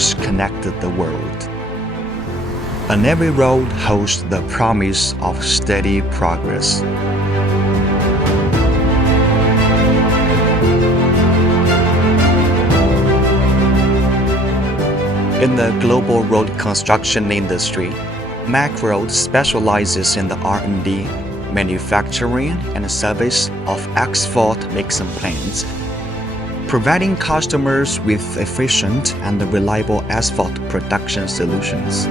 roads connect the world, and every road holds the promise of steady progress. In the global road construction industry, Macroad specializes in the R&D, manufacturing, and service of asphalt mixing plants, providing customers with efficient and reliable asphalt production solutions.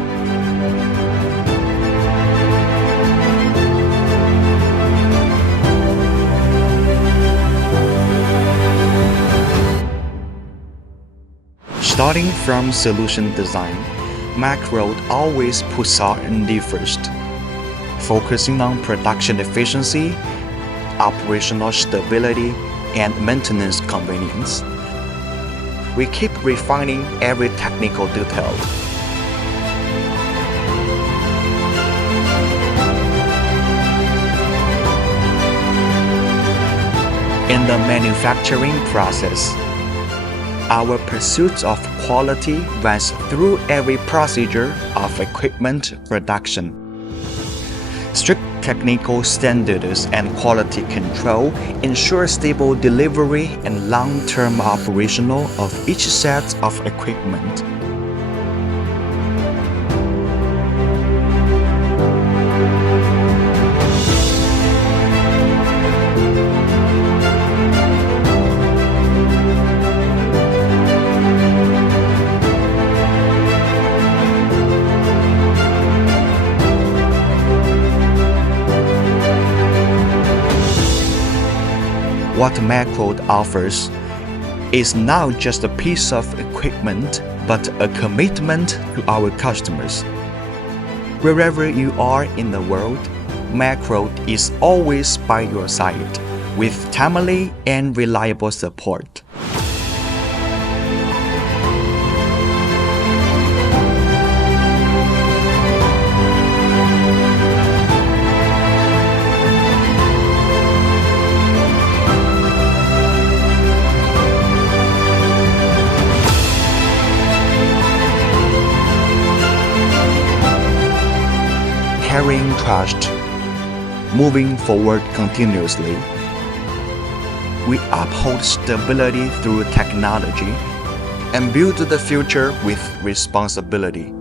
Starting from solution design, Macroad always puts R&D first, focusing on production efficiency, operational stability, and maintenance convenience. We keep refining every technical detail. In the manufacturing process, our pursuit of quality runs through every procedure of equipment production. Strict technical standards and quality control ensure stable delivery and long-term operational of each set of equipment. What Macroad offers is not just a piece of equipment, but a commitment to our customers. Wherever you are in the world, Macroad is always by your side, with timely and reliable support. Carrying trust, moving forward continuously. We uphold stability through technology and build the future with responsibility.